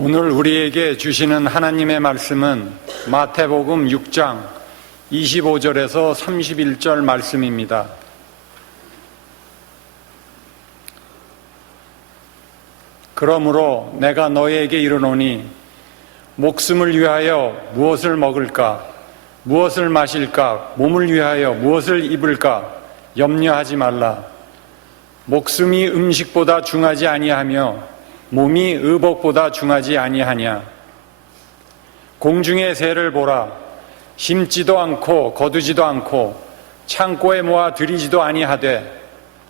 오늘 우리에게 주시는 하나님의 말씀은 마태복음 6장 25절에서 31절 말씀입니다. 그러므로 내가 너희에게 이르노니 목숨을 위하여 무엇을 먹을까, 무엇을 마실까, 몸을 위하여 무엇을 입을까 염려하지 말라. 목숨이 음식보다 중하지 아니하며 몸이 의복보다 중하지 아니하냐. 공중의 새를 보라. 심지도 않고 거두지도 않고 창고에 모아 들이지도 아니하되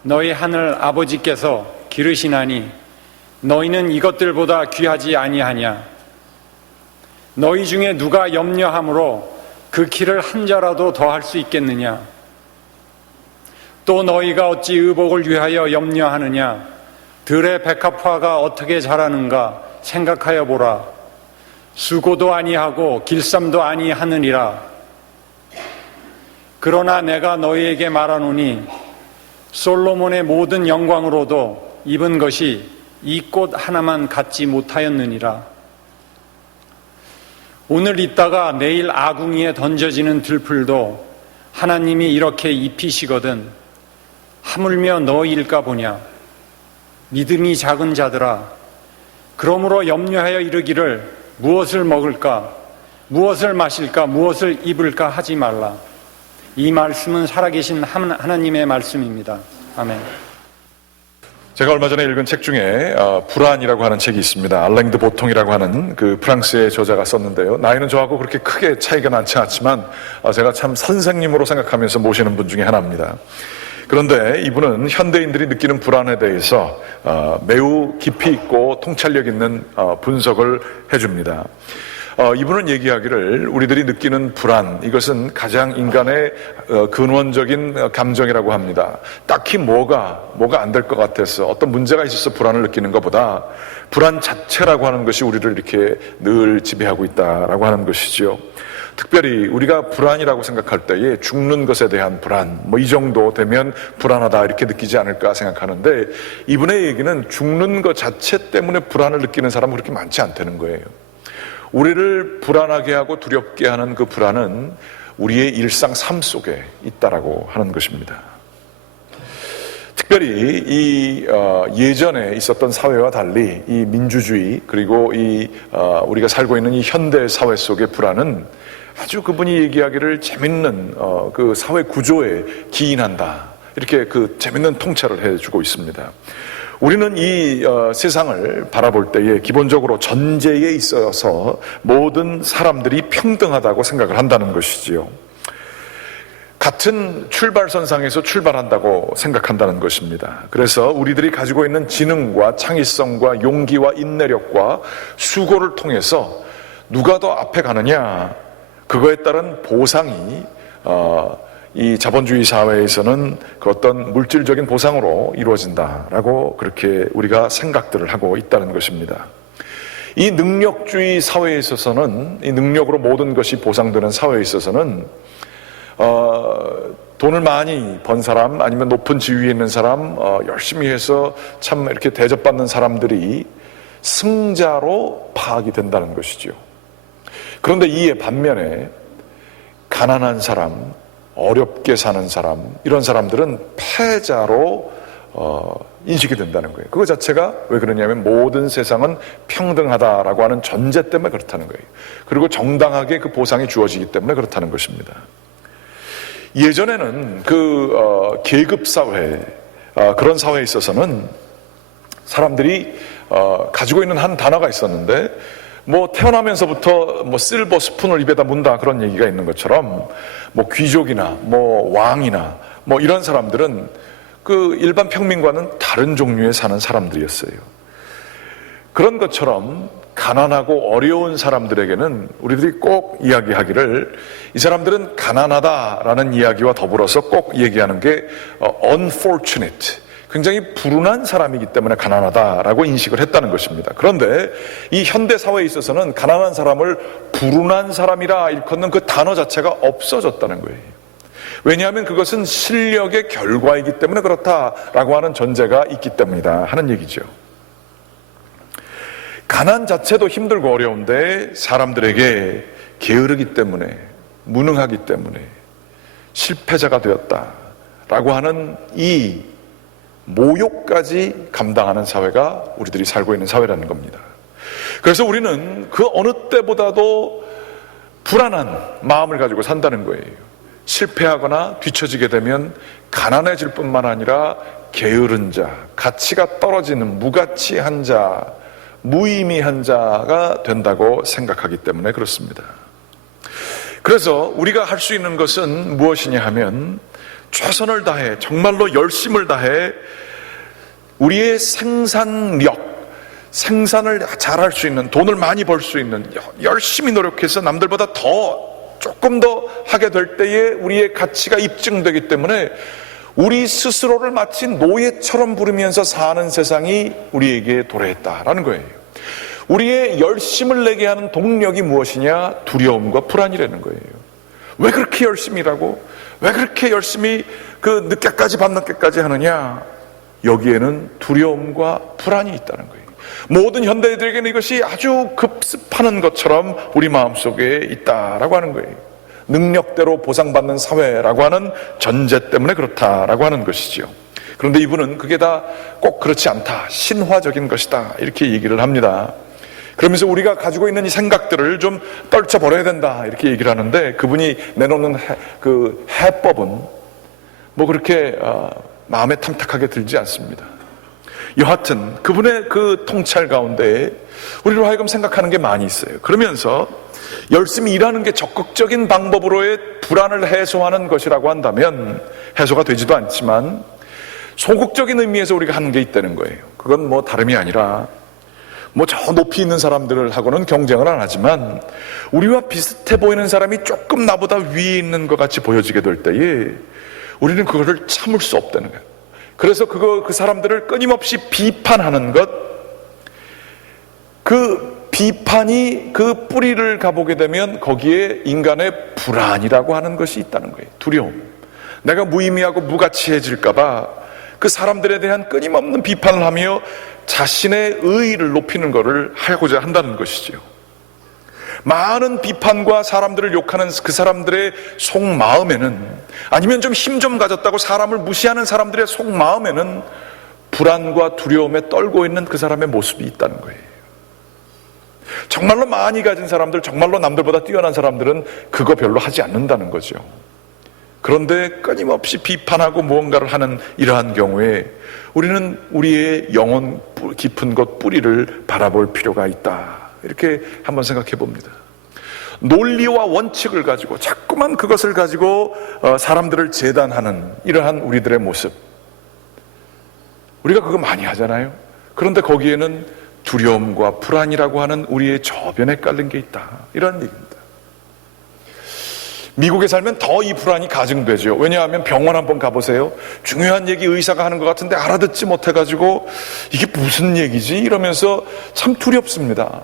너희 하늘 아버지께서 기르시나니 너희는 이것들보다 귀하지 아니하냐. 너희 중에 누가 염려함으로 그 키를 한 자라도 더할 수 있겠느냐. 또 너희가 어찌 의복을 위하여 염려하느냐. 들의 백합화가 어떻게 자라는가 생각하여 보라. 수고도 아니하고 길쌈도 아니하느니라. 그러나 내가 너희에게 말하노니 솔로몬의 모든 영광으로도 입은 것이 이 꽃 하나만 갖지 못하였느니라. 오늘 있다가 내일 아궁이에 던져지는 들풀도 하나님이 이렇게 입히시거든 하물며 너희일까 보냐. 믿음이 작은 자들아, 그러므로 염려하여 이르기를 무엇을 먹을까, 무엇을 마실까, 무엇을 입을까 하지 말라. 이 말씀은 살아계신 하나님의 말씀입니다. 아멘. 제가 얼마 전에 읽은 책 중에 불안이라고 하는 책이 있습니다. 알랭 드 보통이라고 하는 그 프랑스의 저자가 썼는데요. 나이는 저하고 그렇게 크게 차이가 많지 않지만 제가 참 선생님으로 생각하면서 모시는 분 중에 하나입니다. 그런데 이분은 현대인들이 느끼는 불안에 대해서 매우 깊이 있고 통찰력 있는 분석을 해줍니다. 이분은 얘기하기를 우리들이 느끼는 불안, 이것은 가장 인간의 근원적인 감정이라고 합니다. 딱히 뭐가 안 될 것 같아서 어떤 문제가 있어서 불안을 느끼는 것보다 불안 자체라고 하는 것이 우리를 이렇게 늘 지배하고 있다라고 하는 것이지요. 특별히 우리가 불안이라고 생각할 때에 죽는 것에 대한 불안, 이 정도 되면 불안하다 이렇게 느끼지 않을까 생각하는데, 이분의 얘기는 죽는 것 자체 때문에 불안을 느끼는 사람은 그렇게 많지 않다는 거예요. 우리를 불안하게 하고 두렵게 하는 그 불안은 우리의 일상 삶 속에 있다라고 하는 것입니다. 특별히 이 예전에 있었던 사회와 달리 이 민주주의 그리고 우리가 살고 있는 이 현대 사회 속의 불안은 아주 그분이 얘기하기를 재밌는 그 사회 구조에 기인한다, 이렇게 그 재밌는 통찰을 해주고 있습니다. 우리는 이 세상을 바라볼 때에 기본적으로 전제에 있어서 모든 사람들이 평등하다고 생각을 한다는 것이지요. 같은 출발선상에서 출발한다고 생각한다는 것입니다. 그래서 우리들이 가지고 있는 지능과 창의성과 용기와 인내력과 수고를 통해서 누가 더 앞에 가느냐, 그거에 따른 보상이 이 자본주의 사회에서는 그 어떤 물질적인 보상으로 이루어진다라고 그렇게 우리가 생각들을 하고 있다는 것입니다. 이 능력주의 사회에 있어서는, 이 능력으로 모든 것이 보상되는 사회에 있어서는 돈을 많이 번 사람, 아니면 높은 지위에 있는 사람, 열심히 해서 참 이렇게 대접받는 사람들이 승자로 파악이 된다는 것이죠. 그런데 이에 반면에 가난한 사람, 어렵게 사는 사람, 이런 사람들은 패자로 인식이 된다는 거예요. 그거 자체가 왜 그러냐면 모든 세상은 평등하다라고 하는 전제 때문에 그렇다는 거예요. 그리고 정당하게 그 보상이 주어지기 때문에 그렇다는 것입니다. 예전에는 그 계급사회, 그런 사회에 있어서는 사람들이 가지고 있는 한 단어가 있었는데, 태어나면서부터 실버 스푼을 입에다 문다, 그런 얘기가 있는 것처럼 귀족이나 왕이나 이런 사람들은 그 일반 평민과는 다른 종류의 사는 사람들이었어요. 그런 것처럼 가난하고 어려운 사람들에게는 우리들이 꼭 이야기하기를, 이 사람들은 가난하다라는 이야기와 더불어서 꼭 얘기하는 게 unfortunate, 굉장히 불운한 사람이기 때문에 가난하다라고 인식을 했다는 것입니다. 그런데 이 현대 사회에 있어서는 가난한 사람을 불운한 사람이라 일컫는 그 단어 자체가 없어졌다는 거예요. 왜냐하면 그것은 실력의 결과이기 때문에 그렇다라고 하는 전제가 있기 때문이다 하는 얘기죠. 가난 자체도 힘들고 어려운데 사람들에게 게으르기 때문에, 무능하기 때문에 실패자가 되었다라고 하는 이 모욕까지 감당하는 사회가 우리들이 살고 있는 사회라는 겁니다. 그래서 우리는 그 어느 때보다도 불안한 마음을 가지고 산다는 거예요. 실패하거나 뒤처지게 되면 가난해질 뿐만 아니라 게으른 자, 가치가 떨어지는 무가치한 자, 무의미한 자가 된다고 생각하기 때문에 그렇습니다. 그래서 우리가 할 수 있는 것은 무엇이냐 하면 최선을 다해, 정말로 열심을 다해 우리의 생산력, 생산을 잘할 수 있는, 돈을 많이 벌 수 있는, 열심히 노력해서 남들보다 조금 더 하게 될 때에 우리의 가치가 입증되기 때문에 우리 스스로를 마치 노예처럼 부르면서 사는 세상이 우리에게 도래했다라는 거예요. 우리의 열심을 내게 하는 동력이 무엇이냐? 두려움과 불안이라는 거예요. 왜 그렇게 열심히 일하고 왜 그렇게 열심히 늦게까지 밤늦게까지 하느냐? 여기에는 두려움과 불안이 있다는 거예요. 모든 현대인들에게는 이것이 아주 급습하는 것처럼 우리 마음속에 있다라고 하는 거예요. 능력대로 보상받는 사회라고 하는 전제 때문에 그렇다라고 하는 것이죠. 그런데 이분은 그게 다 꼭 그렇지 않다, 신화적인 것이다, 이렇게 얘기를 합니다. 그러면서 우리가 가지고 있는 이 생각들을 좀 떨쳐버려야 된다, 이렇게 얘기를 하는데, 그분이 내놓는 그 해법은 뭐 그렇게 마음에 탐탁하게 들지 않습니다. 여하튼 그분의 그 통찰 가운데 우리로 하여금 생각하는 게 많이 있어요. 그러면서 열심히 일하는 게 적극적인 방법으로의 불안을 해소하는 것이라고 한다면 해소가 되지도 않지만 소극적인 의미에서 우리가 하는 게 있다는 거예요. 그건 뭐 다름이 아니라 뭐 저 높이 있는 사람들하고는 경쟁을 안 하지만 우리와 비슷해 보이는 사람이 조금 나보다 위에 있는 것 같이 보여지게 될 때에 우리는 그거를 참을 수 없다는 거예요. 그래서 그 사람들을 끊임없이 비판하는 것, 그 비판이 그 뿌리를 가보게 되면 거기에 인간의 불안이라고 하는 것이 있다는 거예요. 두려움. 내가 무의미하고 무가치해질까봐 그 사람들에 대한 끊임없는 비판을 하며 자신의 의의를 높이는 것을 하고자 한다는 것이지요. 많은 비판과 사람들을 욕하는 그 사람들의 속마음에는, 아니면 좀 힘 좀 가졌다고 사람을 무시하는 사람들의 속마음에는 불안과 두려움에 떨고 있는 그 사람의 모습이 있다는 거예요. 정말로 많이 가진 사람들, 정말로 남들보다 뛰어난 사람들은 그거 별로 하지 않는다는 거죠. 그런데 끊임없이 비판하고 무언가를 하는 이러한 경우에 우리는 우리의 영혼 깊은 곳 뿌리를 바라볼 필요가 있다, 이렇게 한번 생각해 봅니다. 논리와 원칙을 가지고 자꾸만 그것을 가지고 사람들을 재단하는 이러한 우리들의 모습, 우리가 그거 많이 하잖아요. 그런데 거기에는 두려움과 불안이라고 하는 우리의 저변에 깔린 게 있다, 이런 얘기입니다. 미국에 살면 더 이 불안이 가중되죠. 왜냐하면 병원 한번 가보세요. 중요한 얘기 의사가 하는 것 같은데 알아듣지 못해가지고 이게 무슨 얘기지? 이러면서 참 두렵습니다.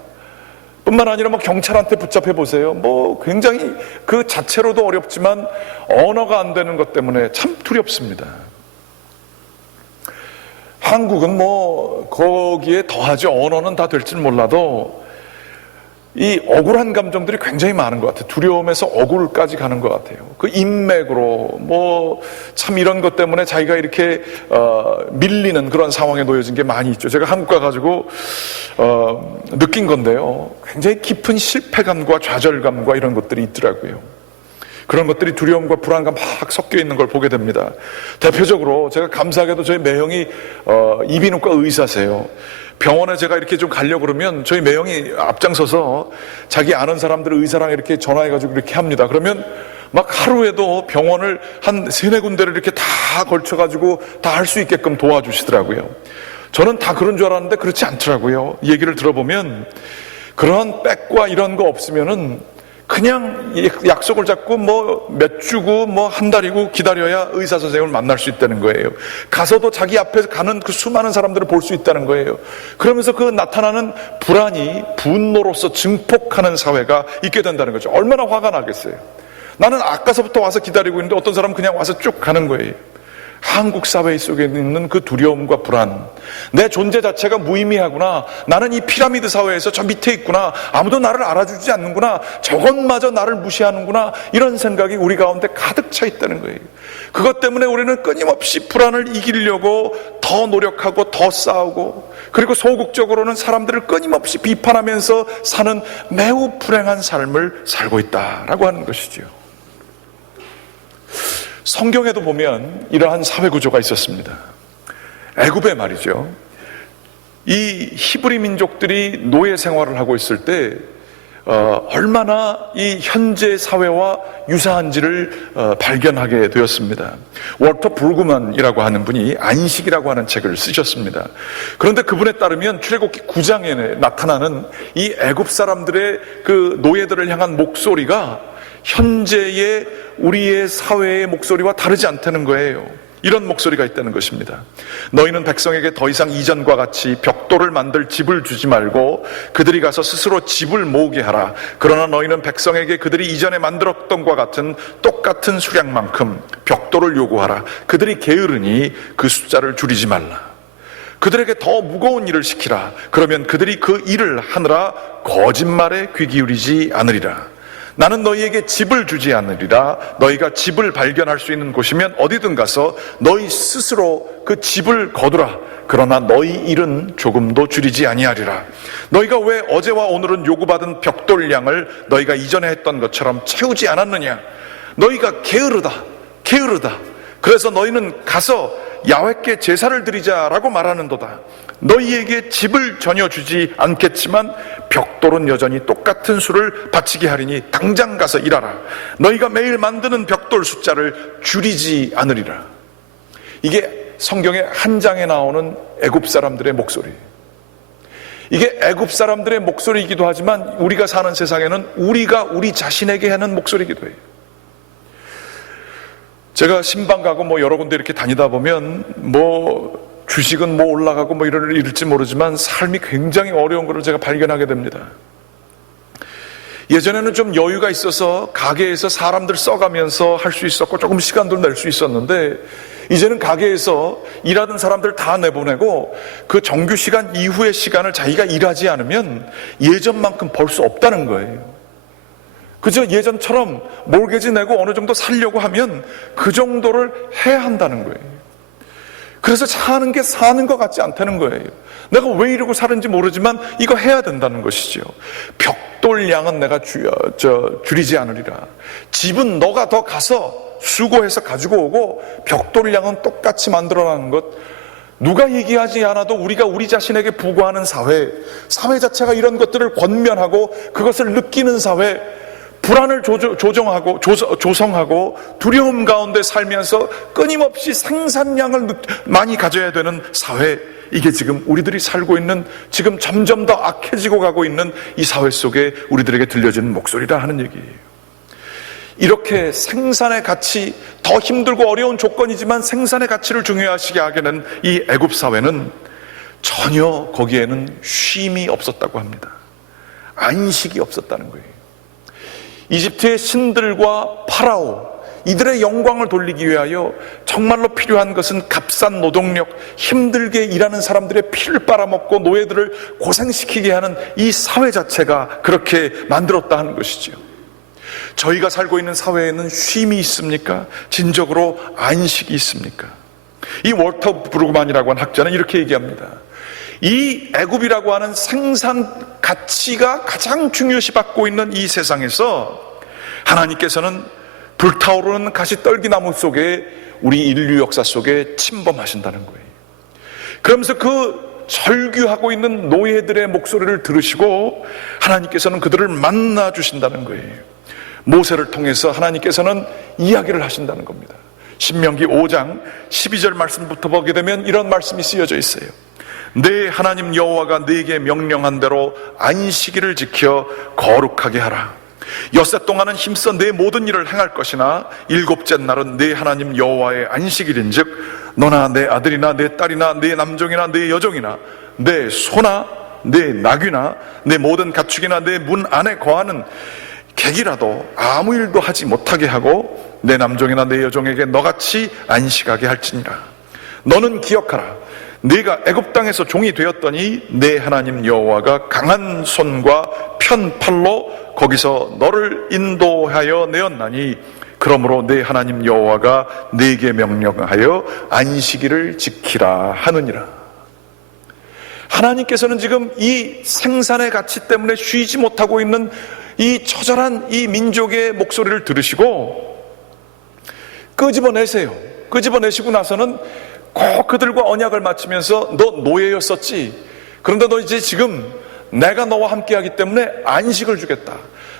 뿐만 아니라 뭐 경찰한테 붙잡혀 보세요. 뭐 굉장히 그 자체로도 어렵지만 언어가 안 되는 것 때문에 참 두렵습니다. 한국은 뭐 거기에 더하지, 언어는 다 될 줄 몰라도 이 억울한 감정들이 굉장히 많은 것 같아요. 두려움에서 억울까지 가는 것 같아요. 그 인맥으로 뭐 참 이런 것 때문에 자기가 이렇게 밀리는 그런 상황에 놓여진 게 많이 있죠. 제가 한국 가가지고 느낀 건데요, 굉장히 깊은 실패감과 좌절감과 이런 것들이 있더라고요. 그런 것들이 두려움과 불안과 막 섞여 있는 걸 보게 됩니다. 대표적으로 제가 감사하게도 저희 매형이 이비인후과 의사세요. 병원에 제가 이렇게 좀 가려고 그러면 저희 매형이 앞장서서 자기 아는 사람들 의사랑 이렇게 전화해가지고 이렇게 합니다. 그러면 막 하루에도 병원을 한 3-4군데를 이렇게 다 걸쳐가지고 다 할 수 있게끔 도와주시더라고요. 저는 다 그런 줄 알았는데 그렇지 않더라고요. 얘기를 들어보면 그런 백과 이런 거 없으면은 그냥 약속을 잡고 뭐 몇 주고 뭐 한 달이고 기다려야 의사 선생님을 만날 수 있다는 거예요. 가서도 자기 앞에서 가는 그 수많은 사람들을 볼 수 있다는 거예요. 그러면서 그 나타나는 불안이 분노로서 증폭하는 사회가 있게 된다는 거죠. 얼마나 화가 나겠어요. 나는 아까서부터 와서 기다리고 있는데 어떤 사람은 그냥 와서 쭉 가는 거예요. 한국 사회 속에 있는 그 두려움과 불안, 내 존재 자체가 무의미하구나, 나는 이 피라미드 사회에서 저 밑에 있구나, 아무도 나를 알아주지 않는구나, 저것마저 나를 무시하는구나, 이런 생각이 우리 가운데 가득 차 있다는 거예요. 그것 때문에 우리는 끊임없이 불안을 이기려고 더 노력하고 더 싸우고, 그리고 소극적으로는 사람들을 끊임없이 비판하면서 사는 매우 불행한 삶을 살고 있다라고 하는 것이죠. 성경에도 보면 이러한 사회 구조가 있었습니다. 애굽에 말이죠, 이 히브리 민족들이 노예 생활을 하고 있을 때 얼마나 이 현재 사회와 유사한지를 발견하게 되었습니다. 월터 브루그만이라고 하는 분이 안식이라고 하는 책을 쓰셨습니다. 그런데 그분에 따르면 출애굽기 9장에 나타나는 이 애굽 사람들의 그 노예들을 향한 목소리가 현재의 우리의 사회의 목소리와 다르지 않다는 거예요. 이런 목소리가 있다는 것입니다. 너희는 백성에게 더 이상 이전과 같이 벽돌을 만들 집을 주지 말고 그들이 가서 스스로 집을 모으게 하라. 그러나 너희는 백성에게 그들이 이전에 만들었던 것과 같은 똑같은 수량만큼 벽돌을 요구하라. 그들이 게으르니 그 숫자를 줄이지 말라. 그들에게 더 무거운 일을 시키라. 그러면 그들이 그 일을 하느라 거짓말에 귀 기울이지 않으리라. 나는 너희에게 집을 주지 않으리라. 너희가 집을 발견할 수 있는 곳이면 어디든 가서 너희 스스로 그 집을 거두라. 그러나 너희 일은 조금도 줄이지 아니하리라. 너희가 왜 어제와 오늘은 요구받은 벽돌량을 너희가 이전에 했던 것처럼 채우지 않았느냐? 너희가 게으르다. 그래서 너희는 가서 야훼께 제사를 드리자라고 말하는도다. 너희에게 집을 전혀 주지 않겠지만 벽돌은 여전히 똑같은 수를 바치게 하리니 당장 가서 일하라. 너희가 매일 만드는 벽돌 숫자를 줄이지 않으리라. 이게 성경의 한 장에 나오는 애굽 사람들의 목소리. 이게 애굽 사람들의 목소리이기도 하지만 우리가 사는 세상에는 우리가 우리 자신에게 하는 목소리이기도 해요. 제가 신방 가고 여러 군데 이렇게 다니다 보면 주식은 올라가고 이럴지 모르지만 삶이 굉장히 어려운 것을 제가 발견하게 됩니다. 예전에는 좀 여유가 있어서 가게에서 사람들 써가면서 할 수 있었고 조금 시간도 낼 수 있었는데 이제는 가게에서 일하던 사람들 다 내보내고 그 정규 시간 이후의 시간을 자기가 일하지 않으면 예전만큼 벌 수 없다는 거예요. 그저 예전처럼 몰개지 내고 어느 정도 살려고 하면 그 정도를 해야 한다는 거예요. 그래서 사는 게 사는 것 같지 않다는 거예요. 내가 왜 이러고 사는지 모르지만 이거 해야 된다는 것이죠. 벽돌량은 내가 줄이지 않으리라. 집은 너가 더 가서 수고해서 가지고 오고 벽돌량은 똑같이 만들어라는 것. 누가 얘기하지 않아도 우리가 우리 자신에게 부과하는 사회 자체가 이런 것들을 권면하고 그것을 느끼는 사회, 불안을 조성하고 두려움 가운데 살면서 끊임없이 생산량을 많이 가져야 되는 사회, 이게 지금 우리들이 살고 있는, 지금 점점 더 악해지고 가고 있는 이 사회 속에 우리들에게 들려지는 목소리라 하는 얘기예요. 이렇게 생산의 가치, 더 힘들고 어려운 조건이지만 생산의 가치를 중요하시게 하게 된 이 애굽 사회는 전혀 거기에는 쉼이 없었다고 합니다. 안식이 없었다는 거예요. 이집트의 신들과 파라오, 이들의 영광을 돌리기 위하여 정말로 필요한 것은 값싼 노동력, 힘들게 일하는 사람들의 피를 빨아먹고 노예들을 고생시키게 하는 이 사회 자체가 그렇게 만들었다 하는 것이죠. 저희가 살고 있는 사회에는 쉼이 있습니까? 진정으로 안식이 있습니까? 이 월터 브루그만이라고 하는 학자는 이렇게 얘기합니다. 이 애굽이라고 하는 생산 가치가 가장 중요시 받고 있는 이 세상에서 하나님께서는 불타오르는 가시떨기나무 속에 우리 인류 역사 속에 침범하신다는 거예요. 그러면서 그 절규하고 있는 노예들의 목소리를 들으시고 하나님께서는 그들을 만나 주신다는 거예요. 모세를 통해서 하나님께서는 이야기를 하신다는 겁니다. 신명기 5장 12절 말씀부터 보게 되면 이런 말씀이 쓰여져 있어요. 내 하나님 여호와가 네게 명령한 대로 안식일을 지켜 거룩하게 하라. 엿새 동안은 힘써 내 모든 일을 행할 것이나 일곱째 날은 내 하나님 여호와의 안식일인즉 너나 내 아들이나 내 딸이나 내 남종이나 내 여종이나 내 소나 내 나귀나 내 모든 가축이나 내 문 안에 거하는 객이라도 아무 일도 하지 못하게 하고 내 남종이나 내 여종에게 너같이 안식하게 할지니라. 너는 기억하라. 네가 애굽 땅에서 종이 되었더니 내 하나님 여호와가 강한 손과 편팔로 거기서 너를 인도하여 내었나니 그러므로 내 하나님 여호와가 네게 명령하여 안식일을 지키라 하느니라. 하나님께서는 지금 이 생산의 가치 때문에 쉬지 못하고 있는 이 처절한 이 민족의 목소리를 들으시고 끄집어내세요. 끄집어내시고 나서는 꼭 그들과 언약을 맺으면서 너 노예였었지. 그런데 너 이제 지금 내가 너와 함께하기 때문에 안식을 주겠다.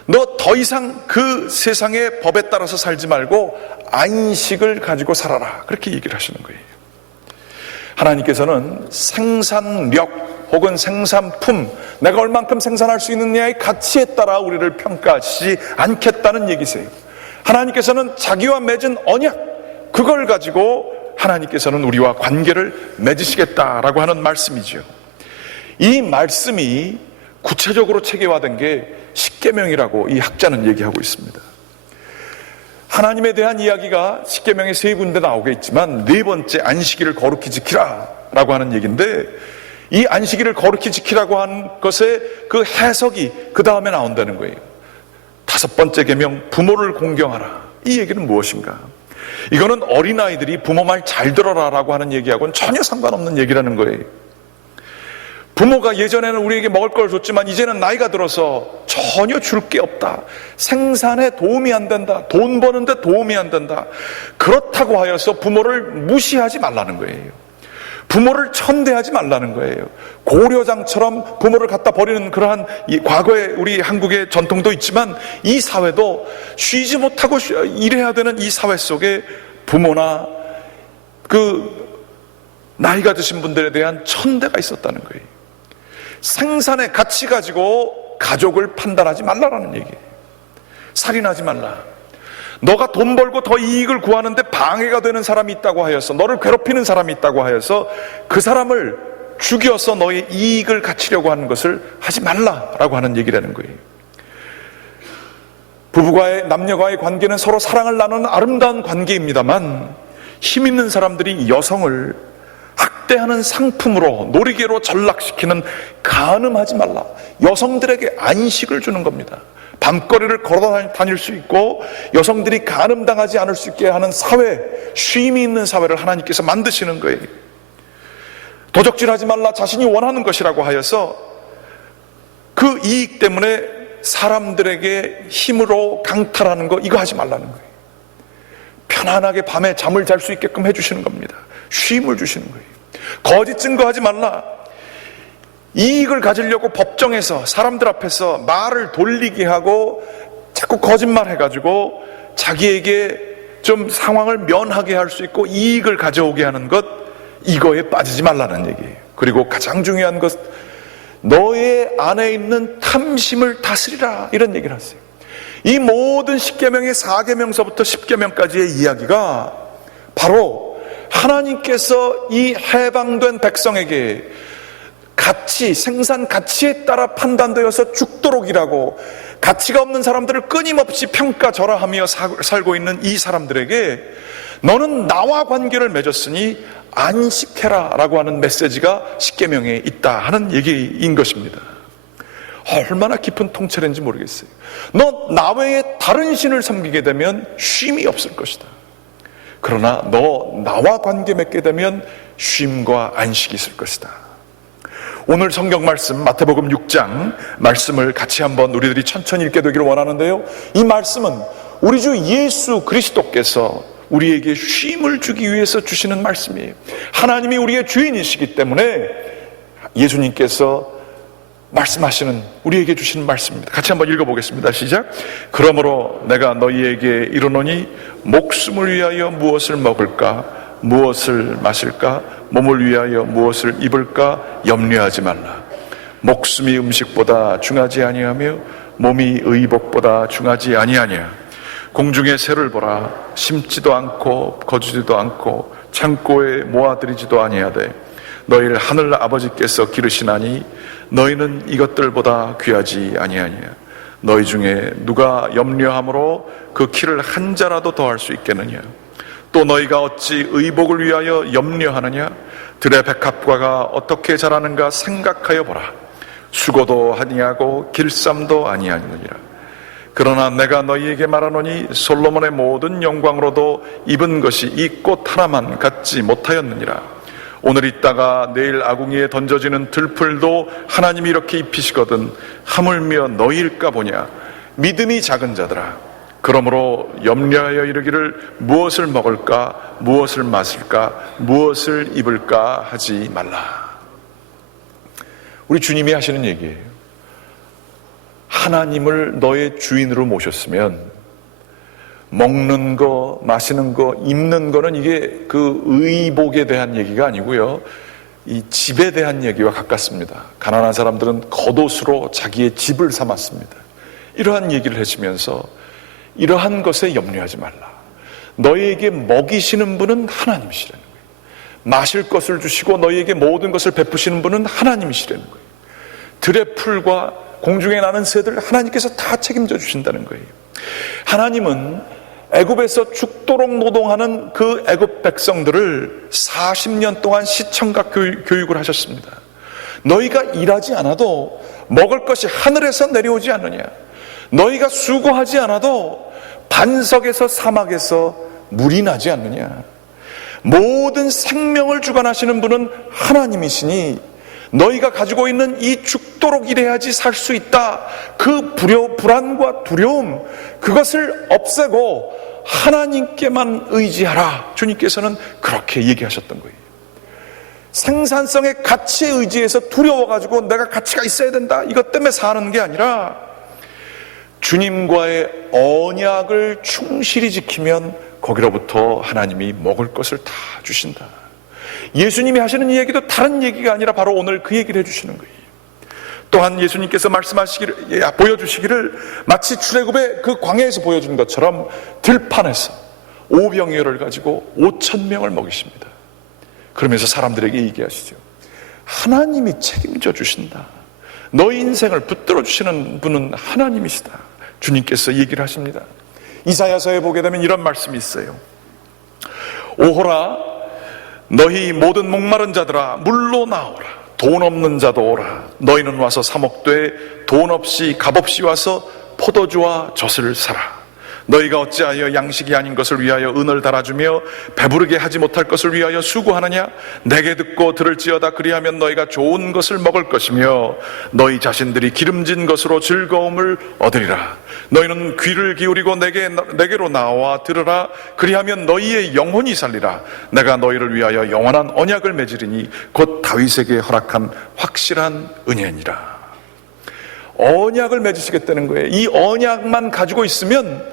너 더 이상 그 세상의 법에 따라서 살지 말고 안식을 가지고 살아라. 그렇게 얘기를 하시는 거예요. 하나님께서는 생산력 혹은 생산품, 내가 얼만큼 생산할 수 있느냐의 가치에 따라 우리를 평가하시지 않겠다는 얘기세요. 하나님께서는 자기와 맺은 언약, 그걸 가지고 하나님께서는 우리와 관계를 맺으시겠다라고 하는 말씀이죠. 이 말씀이 구체적으로 체계화된 게 십계명이라고 이 학자는 얘기하고 있습니다. 하나님에 대한 이야기가 십계명에 3군데 나오게 있지만 4번째 안식일을 거룩히 지키라 라고 하는 얘기인데, 이 안식일을 거룩히 지키라고 하는 것의 그 해석이 그 다음에 나온다는 거예요. 5번째 계명, 부모를 공경하라. 이 얘기는 무엇인가? 이거는 어린아이들이 부모 말 잘 들어라 라고 하는 얘기하고는 전혀 상관없는 얘기라는 거예요. 부모가 예전에는 우리에게 먹을 걸 줬지만 이제는 나이가 들어서 전혀 줄 게 없다. 생산에 도움이 안 된다. 돈 버는데 도움이 안 된다. 그렇다고 하여서 부모를 무시하지 말라는 거예요. 부모를 천대하지 말라는 거예요. 고려장처럼 부모를 갖다 버리는 그러한 과거의 우리 한국의 전통도 있지만, 이 사회도 쉬지 못하고 일해야 되는 이 사회 속에 부모나 그 나이가 드신 분들에 대한 천대가 있었다는 거예요. 생산의 가치 가지고 가족을 판단하지 말라라는 얘기예요. 살인하지 말라. 너가 돈 벌고 더 이익을 구하는데 방해가 되는 사람이 있다고 하여서, 너를 괴롭히는 사람이 있다고 하여서 그 사람을 죽여서 너의 이익을 갖추려고 하는 것을 하지 말라라고 하는 얘기라는 거예요. 부부과의, 남녀과의 관계는 서로 사랑을 나누는 아름다운 관계입니다만, 힘 있는 사람들이 여성을 학대하는 상품으로, 놀이개로 전락시키는, 간음하지 말라. 여성들에게 안식을 주는 겁니다. 밤거리를 걸어 다닐 수 있고 여성들이 간음당하지 않을 수 있게 하는 사회, 쉼이 있는 사회를 하나님께서 만드시는 거예요. 도적질하지 말라. 자신이 원하는 것이라고 하여서 그 이익 때문에 사람들에게 힘으로 강탈하는 거, 이거 하지 말라는 거예요. 편안하게 밤에 잠을 잘 수 있게끔 해주시는 겁니다. 쉼을 주시는 거예요. 거짓 증거하지 말라. 이익을 가지려고 법정에서 사람들 앞에서 말을 돌리게 하고 자꾸 거짓말 해가지고 자기에게 좀 상황을 면하게 할 수 있고 이익을 가져오게 하는 것, 이거에 빠지지 말라는 얘기예요. 그리고 가장 중요한 것, 너의 안에 있는 탐심을 다스리라, 이런 얘기를 하세요. 이 모든 십계명의 4계명서부터 10계명까지의 이야기가 바로 하나님께서 이 해방된 백성에게 가치, 생산 가치에 따라 판단되어서 죽도록이라고, 가치가 없는 사람들을 끊임없이 평가절하하며 살고 있는 이 사람들에게 너는 나와 관계를 맺었으니 안식해라 라고 하는 메시지가 십계명에 있다 하는 얘기인 것입니다. 얼마나 깊은 통찰인지 모르겠어요. 너 나 외에 다른 신을 섬기게 되면 쉼이 없을 것이다. 그러나 너 나와 관계 맺게 되면 쉼과 안식이 있을 것이다. 오늘 성경 말씀, 마태복음 6장 말씀을 같이 한번 우리들이 천천히 읽게 되기를 원하는데요, 이 말씀은 우리 주 예수 그리스도께서 우리에게 쉼을 주기 위해서 주시는 말씀이에요. 하나님이 우리의 주인이시기 때문에 예수님께서 말씀하시는, 우리에게 주시는 말씀입니다. 같이 한번 읽어보겠습니다. 시작. 그러므로 내가 너희에게 이르노니 목숨을 위하여 무엇을 먹을까, 무엇을 마실까, 몸을 위하여 무엇을 입을까 염려하지 말라. 목숨이 음식보다 중하지 아니하며 몸이 의복보다 중하지 아니하냐. 공중의 새를 보라. 심지도 않고 거두지도 않고 창고에 모아들이지도 아니하되 너희를 하늘 아버지께서 기르시나니 너희는 이것들보다 귀하지 아니하냐. 너희 중에 누가 염려함으로 그 키를 한 자라도 더할 수 있겠느냐? 또 너희가 어찌 의복을 위하여 염려하느냐? 들의 백합과가 어떻게 자라는가 생각하여 보라. 수고도 아니하고 길쌈도 아니하느니라. 그러나 내가 너희에게 말하노니 솔로몬의 모든 영광으로도 입은 것이 이 꽃 하나만 갖지 못하였느니라. 오늘 있다가 내일 아궁이에 던져지는 들풀도 하나님이 이렇게 입히시거든 하물며 너희일까 보냐. 믿음이 작은 자들아, 그러므로 염려하여 이르기를 무엇을 먹을까, 무엇을 마실까, 무엇을 입을까 하지 말라. 우리 주님이 하시는 얘기예요. 하나님을 너의 주인으로 모셨으면 먹는 거, 마시는 거, 입는 거는 이게 그 의복에 대한 얘기가 아니고요, 이 집에 대한 얘기와 가깝습니다. 가난한 사람들은 겉옷으로 자기의 집을 삼았습니다. 이러한 얘기를 하시면서 이러한 것에 염려하지 말라. 너희에게 먹이시는 분은 하나님이시라는 거예요. 마실 것을 주시고 너희에게 모든 것을 베푸시는 분은 하나님이시라는 거예요. 들의 풀과 공중에 나는 새들 하나님께서 다 책임져 주신다는 거예요. 하나님은 애굽에서 죽도록 노동하는 그 애굽 백성들을 40년 동안 시청각 교육을 하셨습니다. 너희가 일하지 않아도 먹을 것이 하늘에서 내려오지 않느냐? 너희가 수고하지 않아도 반석에서 사막에서 물이 나지 않느냐? 모든 생명을 주관하시는 분은 하나님이시니 너희가 가지고 있는 이 죽도록 일해야지 살 수 있다, 그 불안과 두려움, 그것을 없애고 하나님께만 의지하라. 주님께서는 그렇게 얘기하셨던 거예요. 생산성의 가치에 의지해서 두려워가지고 내가 가치가 있어야 된다, 이것 때문에 사는 게 아니라 주님과의 언약을 충실히 지키면 거기로부터 하나님이 먹을 것을 다 주신다. 예수님이 하시는 이 얘기도 다른 얘기가 아니라 바로 오늘 그 얘기를 해주시는 거예요. 또한 예수님께서 보여주시기를 마치 출애굽의 그 광야에서 보여준 것처럼 들판에서 오병이어를 가지고 5,000명을 먹이십니다. 그러면서 사람들에게 얘기하시죠. 하나님이 책임져 주신다. 너희 인생을 붙들어 주시는 분은 하나님이시다. 주님께서 얘기를 하십니다. 이사야서에 보게 되면 이런 말씀이 있어요. 오호라, 너희 모든 목마른 자들아, 물로 나오라. 돈 없는 자도 오라. 너희는 와서 사 먹되 돈 없이 값없이 와서 포도주와 젖을 사라. 너희가 어찌하여 양식이 아닌 것을 위하여 은을 달아주며 배부르게 하지 못할 것을 위하여 수고하느냐? 내게 듣고 들을지어다. 그리하면 너희가 좋은 것을 먹을 것이며 너희 자신들이 기름진 것으로 즐거움을 얻으리라. 너희는 귀를 기울이고 내게로 나와 들으라. 그리하면 너희의 영혼이 살리라. 내가 너희를 위하여 영원한 언약을 맺으리니 곧 다윗에게 허락한 확실한 은혜니라. 언약을 맺으시겠다는 거예요. 이 언약만 가지고 있으면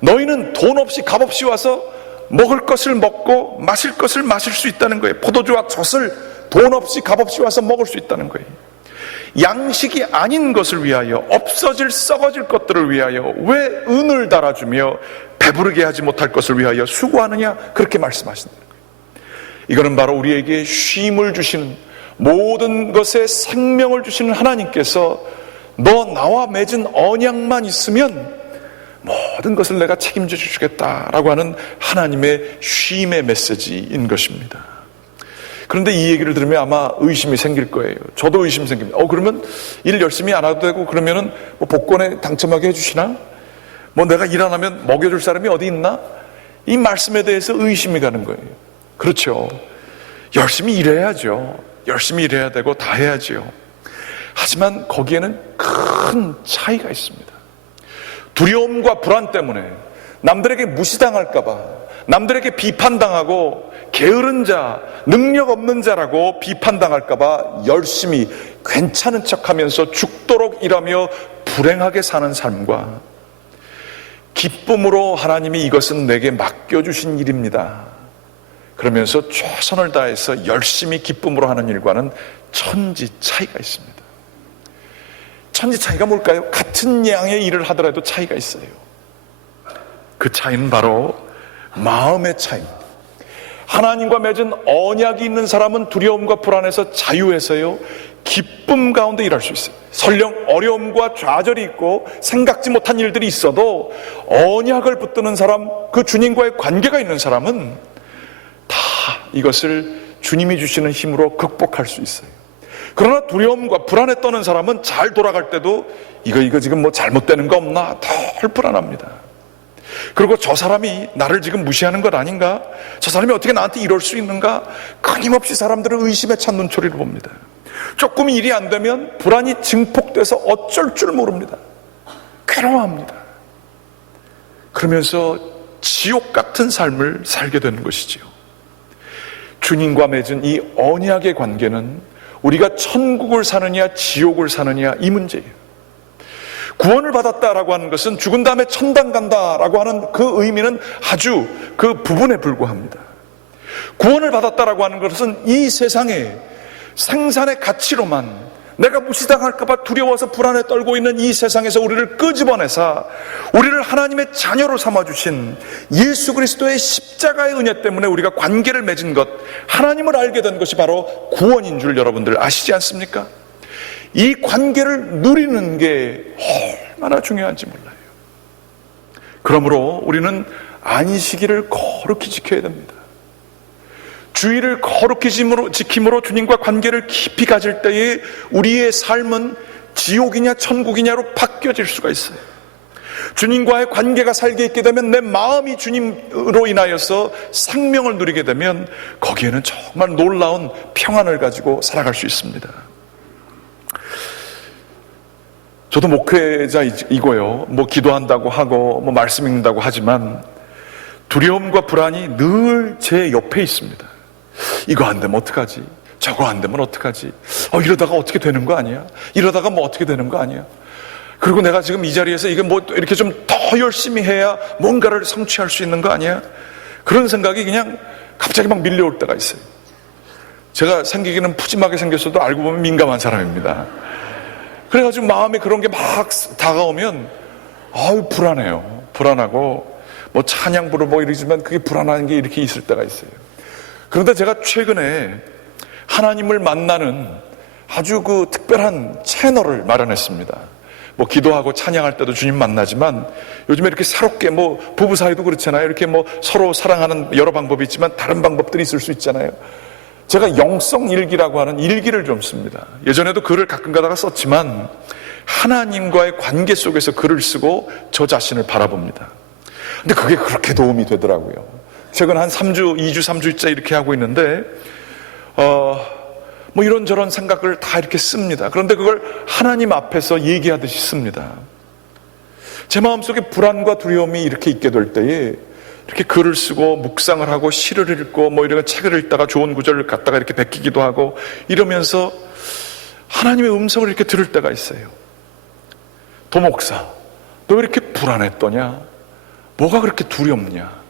너희는 돈 없이 값없이 와서 먹을 것을 먹고 마실 것을 마실 수 있다는 거예요. 포도주와 젖을 돈 없이 값없이 와서 먹을 수 있다는 거예요. 양식이 아닌 것을 위하여, 없어질 썩어질 것들을 위하여 왜 은을 달아주며 배부르게 하지 못할 것을 위하여 수고하느냐? 그렇게 말씀하신다는 거예요. 이거는 바로 우리에게 쉼을 주시는, 모든 것에 생명을 주시는 하나님께서 너 나와 맺은 언약만 있으면 모든 것을 내가 책임져 주시겠다라고 하는 하나님의 쉼의 메시지인 것입니다. 그런데 이 얘기를 들으면 아마 의심이 생길 거예요. 저도 의심이 생깁니다. 그러면 일 열심히 안 해도 되고 그러면은 뭐 복권에 당첨하게 해주시나? 뭐 내가 일 안 하면 먹여줄 사람이 어디 있나? 이 말씀에 대해서 의심이 가는 거예요. 그렇죠. 열심히 일해야죠. 열심히 일해야 되고 다 해야죠. 하지만 거기에는 큰 차이가 있습니다. 두려움과 불안 때문에 남들에게 무시당할까봐, 남들에게 비판당하고 게으른 자, 능력 없는 자라고 비판당할까봐 열심히 괜찮은 척하면서 죽도록 일하며 불행하게 사는 삶과 기쁨으로 하나님이 이것은 내게 맡겨주신 일입니다, 그러면서 최선을 다해서 열심히 기쁨으로 하는 일과는 천지 차이가 있습니다. 천지 차이가 뭘까요? 같은 양의 일을 하더라도 차이가 있어요. 그 차이는 바로 마음의 차이입니다. 하나님과 맺은 언약이 있는 사람은 두려움과 불안에서 자유해서요, 기쁨 가운데 일할 수 있어요. 설령 어려움과 좌절이 있고 생각지 못한 일들이 있어도 언약을 붙드는 사람, 그 주님과의 관계가 있는 사람은 다 이것을 주님이 주시는 힘으로 극복할 수 있어요. 그러나 두려움과 불안에 떠는 사람은 잘 돌아갈 때도 이거 지금 뭐 잘못되는 거 없나 덜 불안합니다. 그리고 저 사람이 나를 지금 무시하는 것 아닌가? 저 사람이 어떻게 나한테 이럴 수 있는가? 끊임없이 사람들을 의심에 찬 눈초리를 봅니다. 조금 일이 안 되면 불안이 증폭돼서 어쩔 줄 모릅니다. 괴로워합니다. 그러면서 지옥 같은 삶을 살게 되는 것이지요. 주님과 맺은 이 언약의 관계는 우리가 천국을 사느냐 지옥을 사느냐 이 문제예요. 구원을 받았다라고 하는 것은 죽은 다음에 천당 간다라고 하는 그 의미는 아주 그 부분에 불과합니다. 구원을 받았다라고 하는 것은 이 세상에 생산의 가치로만 내가 무시당할까봐 두려워서 불안에 떨고 있는 이 세상에서 우리를 끄집어내사 우리를 하나님의 자녀로 삼아주신 예수 그리스도의 십자가의 은혜 때문에 우리가 관계를 맺은 것, 하나님을 알게 된 것이 바로 구원인 줄 여러분들 아시지 않습니까? 이 관계를 누리는 게 얼마나 중요한지 몰라요. 그러므로 우리는 안식일을 거룩히 지켜야 됩니다. 주의를 거룩히 지킴으로 주님과 관계를 깊이 가질 때에 우리의 삶은 지옥이냐 천국이냐로 바뀌어질 수가 있어요. 주님과의 관계가 살게 있게 되면 내 마음이 주님으로 인하여서 생명을 누리게 되면 거기에는 정말 놀라운 평안을 가지고 살아갈 수 있습니다. 저도 목회자이고요. 뭐 기도한다고 하고 뭐 말씀 읽는다고 하지만 두려움과 불안이 늘 제 옆에 있습니다. 이거 안 되면 어떡하지? 저거 안 되면 어떡하지? 이러다가 어떻게 되는 거 아니야? 이러다가 뭐 어떻게 되는 거 아니야? 그리고 내가 지금 이 자리에서 이거 뭐 이렇게 좀 더 열심히 해야 뭔가를 성취할 수 있는 거 아니야? 그런 생각이 그냥 갑자기 막 밀려올 때가 있어요. 제가 생기기는 푸짐하게 생겼어도 알고 보면 민감한 사람입니다. 그래가지고 마음에 그런 게 막 다가오면 불안해요. 불안하고 뭐 찬양 부르고 이러지만 그게 불안한 게 이렇게 있을 때가 있어요. 그런데 제가 최근에 하나님을 만나는 아주 그 특별한 채널을 마련했습니다. 뭐 기도하고 찬양할 때도 주님 만나지만 요즘에 이렇게 새롭게 뭐 부부 사이도 그렇잖아요. 이렇게 뭐 서로 사랑하는 여러 방법이 있지만 다른 방법들이 있을 수 있잖아요. 제가 영성 일기라고 하는 일기를 좀 씁니다. 예전에도 글을 가끔 가다가 썼지만 하나님과의 관계 속에서 글을 쓰고 저 자신을 바라봅니다. 근데 그게 그렇게 도움이 되더라고요. 최근 한 2주, 3주째 이렇게 하고 있는데 뭐 이런저런 생각을 다 이렇게 씁니다. 그런데 그걸 하나님 앞에서 얘기하듯이 씁니다. 제 마음속에 불안과 두려움이 이렇게 있게 될 때에 이렇게 글을 쓰고 묵상을 하고 시를 읽고 뭐 이런 책을 읽다가 좋은 구절을 갖다가 이렇게 베끼기도 하고 이러면서 하나님의 음성을 이렇게 들을 때가 있어요. 도목사, 너 왜 이렇게 불안했더냐? 뭐가 그렇게 두렵냐?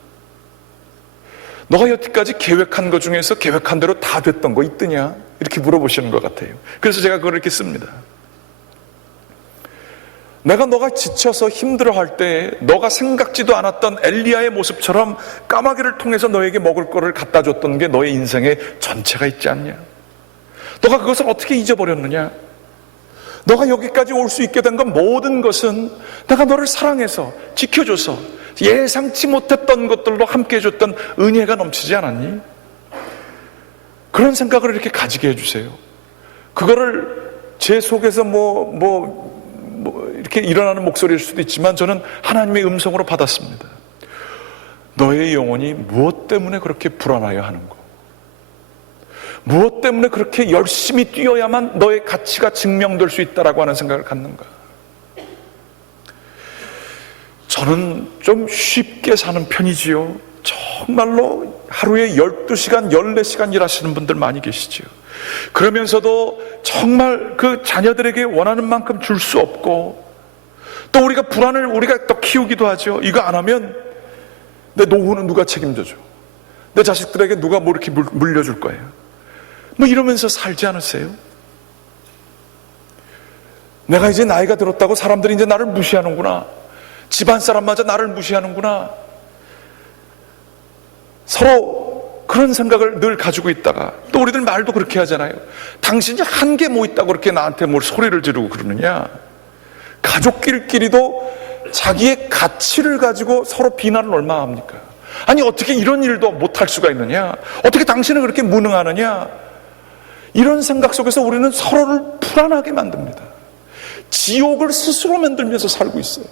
너가 여태까지 계획한 것 중에서 계획한 대로 다 됐던 거 있더냐? 이렇게 물어보시는 것 같아요. 그래서 제가 그걸 이렇게 씁니다. 내가 너가 지쳐서 힘들어할 때 너가 생각지도 않았던 엘리야의 모습처럼 까마귀를 통해서 너에게 먹을 거를 갖다 줬던 게 너의 인생의 전체가 있지 않냐? 너가 그것을 어떻게 잊어버렸느냐? 너가 여기까지 올 수 있게 된 건 모든 것은 내가 너를 사랑해서 지켜줘서 예상치 못했던 것들로 함께 해줬던 은혜가 넘치지 않았니? 그런 생각을 이렇게 가지게 해주세요. 그거를 제 속에서 이렇게 일어나는 목소리일 수도 있지만 저는 하나님의 음성으로 받았습니다. 너의 영혼이 무엇 때문에 그렇게 불안하여 하는가? 무엇 때문에 그렇게 열심히 뛰어야만 너의 가치가 증명될 수 있다라고 하는 생각을 갖는가? 저는 좀 쉽게 사는 편이지요. 정말로 하루에 12시간, 14시간 일하시는 분들 많이 계시지요. 그러면서도 정말 그 자녀들에게 원하는 만큼 줄 수 없고 또 우리가 불안을 우리가 또 키우기도 하죠. 이거 안 하면 내 노후는 누가 책임져줘? 내 자식들에게 누가 뭐 이렇게 물려줄 거예요? 뭐 이러면서 살지 않으세요? 내가 이제 나이가 들었다고 사람들이 이제 나를 무시하는구나. 집안 사람마저 나를 무시하는구나. 서로 그런 생각을 늘 가지고 있다가 또 우리들 말도 그렇게 하잖아요. 당신이 한계 뭐 있다고 그렇게 나한테 뭘 소리를 지르고 그러느냐. 가족끼리도 자기의 가치를 가지고 서로 비난을 얼마나 합니까? 아니 어떻게 이런 일도 못할 수가 있느냐? 어떻게 당신은 그렇게 무능하느냐? 이런 생각 속에서 우리는 서로를 불안하게 만듭니다. 지옥을 스스로 만들면서 살고 있어요.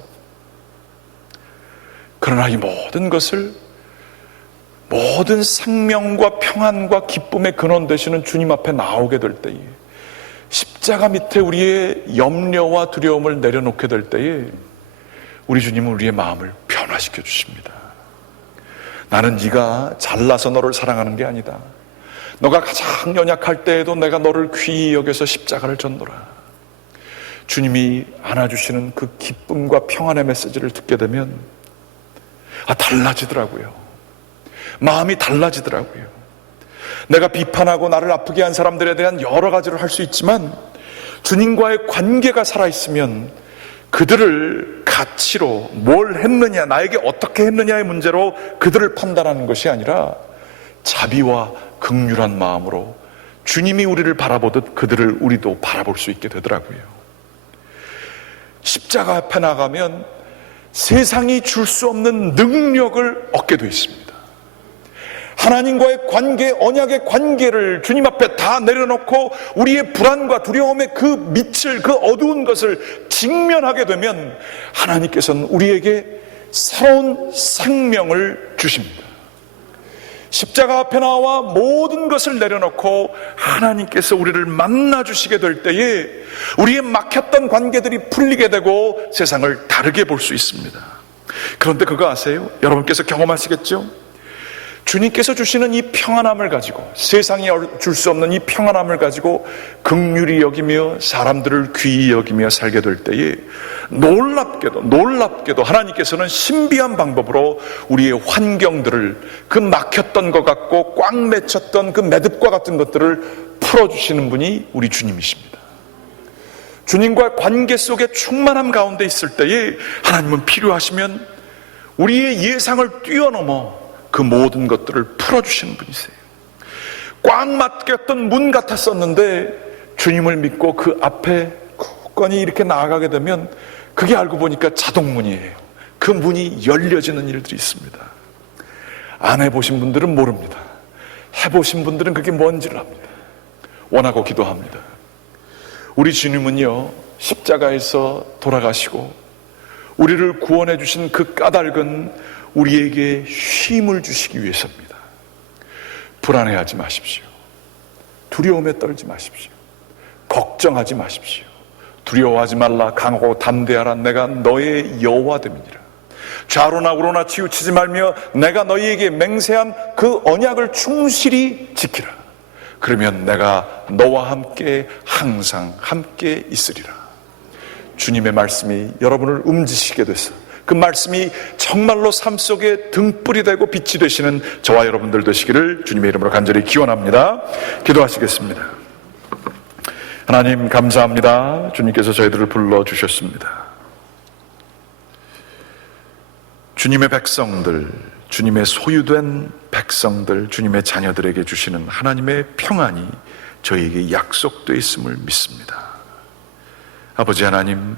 그러나 이 모든 것을, 모든 생명과 평안과 기쁨의 근원 되시는 주님 앞에 나오게 될 때에, 십자가 밑에 우리의 염려와 두려움을 내려놓게 될 때에 우리 주님은 우리의 마음을 변화시켜 주십니다. 나는 네가 잘나서 너를 사랑하는 게 아니다. 너가 가장 연약할 때에도 내가 너를 귀히 여겨서 십자가를 졌노라. 주님이 안아주시는 그 기쁨과 평안의 메시지를 듣게 되면 달라지더라고요. 마음이 달라지더라고요. 내가 비판하고 나를 아프게 한 사람들에 대한 여러 가지를 할 수 있지만 주님과의 관계가 살아있으면 그들을 가치로 뭘 했느냐, 나에게 어떻게 했느냐의 문제로 그들을 판단하는 것이 아니라 자비와 긍휼한 마음으로 주님이 우리를 바라보듯 그들을 우리도 바라볼 수 있게 되더라고요. 십자가 앞에 나가면 세상이 줄 수 없는 능력을 얻게 되어 있습니다. 하나님과의 관계, 언약의 관계를 주님 앞에 다 내려놓고 우리의 불안과 두려움의 그 밑을, 그 어두운 것을 직면하게 되면 하나님께서는 우리에게 새로운 생명을 주십니다. 십자가 앞에 나와 모든 것을 내려놓고 하나님께서 우리를 만나주시게 될 때에 우리의 막혔던 관계들이 풀리게 되고 세상을 다르게 볼 수 있습니다. 그런데 그거 아세요? 여러분께서 경험하시겠죠? 주님께서 주시는 이 평안함을 가지고, 세상이 줄 수 없는 이 평안함을 가지고 긍휼히 여기며 사람들을 귀히 여기며 살게 될 때에 놀랍게도 하나님께서는 신비한 방법으로 우리의 환경들을, 그 막혔던 것 같고 꽉 맺혔던 그 매듭과 같은 것들을 풀어주시는 분이 우리 주님이십니다. 주님과 관계 속에 충만함 가운데 있을 때에 하나님은 필요하시면 우리의 예상을 뛰어넘어 그 모든 것들을 풀어주시는 분이세요. 꽉 막혔던 문 같았었는데 주님을 믿고 그 앞에 굳건히 이렇게 나아가게 되면 그게 알고 보니까 자동문이에요. 그 문이 열려지는 일들이 있습니다. 안 해보신 분들은 모릅니다. 해보신 분들은 그게 뭔지를 압니다. 원하고 기도합니다. 우리 주님은요, 십자가에서 돌아가시고 우리를 구원해 주신 그 까닭은 우리에게 쉼을 주시기 위해서입니다. 불안해하지 마십시오. 두려움에 떨지 마십시오. 걱정하지 마십시오. 두려워하지 말라. 강하고 담대하라. 내가 너의 여호와됨이니라. 좌로나 우로나 치우치지 말며 내가 너희에게 맹세한 그 언약을 충실히 지키라. 그러면 내가 너와 함께 항상 함께 있으리라. 주님의 말씀이 여러분을 움직이게 돼서 그 말씀이 정말로 삶 속에 등불이 되고 빛이 되시는 저와 여러분들 되시기를 주님의 이름으로 간절히 기원합니다. 기도하시겠습니다. 하나님 감사합니다. 주님께서 저희들을 불러주셨습니다. 주님의 백성들, 주님의 소유된 백성들, 주님의 자녀들에게 주시는 하나님의 평안이 저희에게 약속되어 있음을 믿습니다. 아버지 하나님,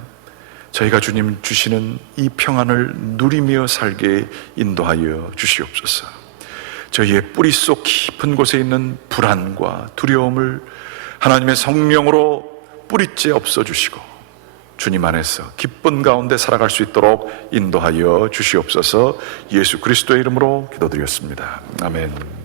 저희가 주님 주시는 이 평안을 누리며 살게 인도하여 주시옵소서. 저희의 뿌리 속 깊은 곳에 있는 불안과 두려움을 하나님의 성령으로 뿌리째 없어주시고 주님 안에서 기쁜 가운데 살아갈 수 있도록 인도하여 주시옵소서. 예수 그리스도의 이름으로 기도드렸습니다. 아멘.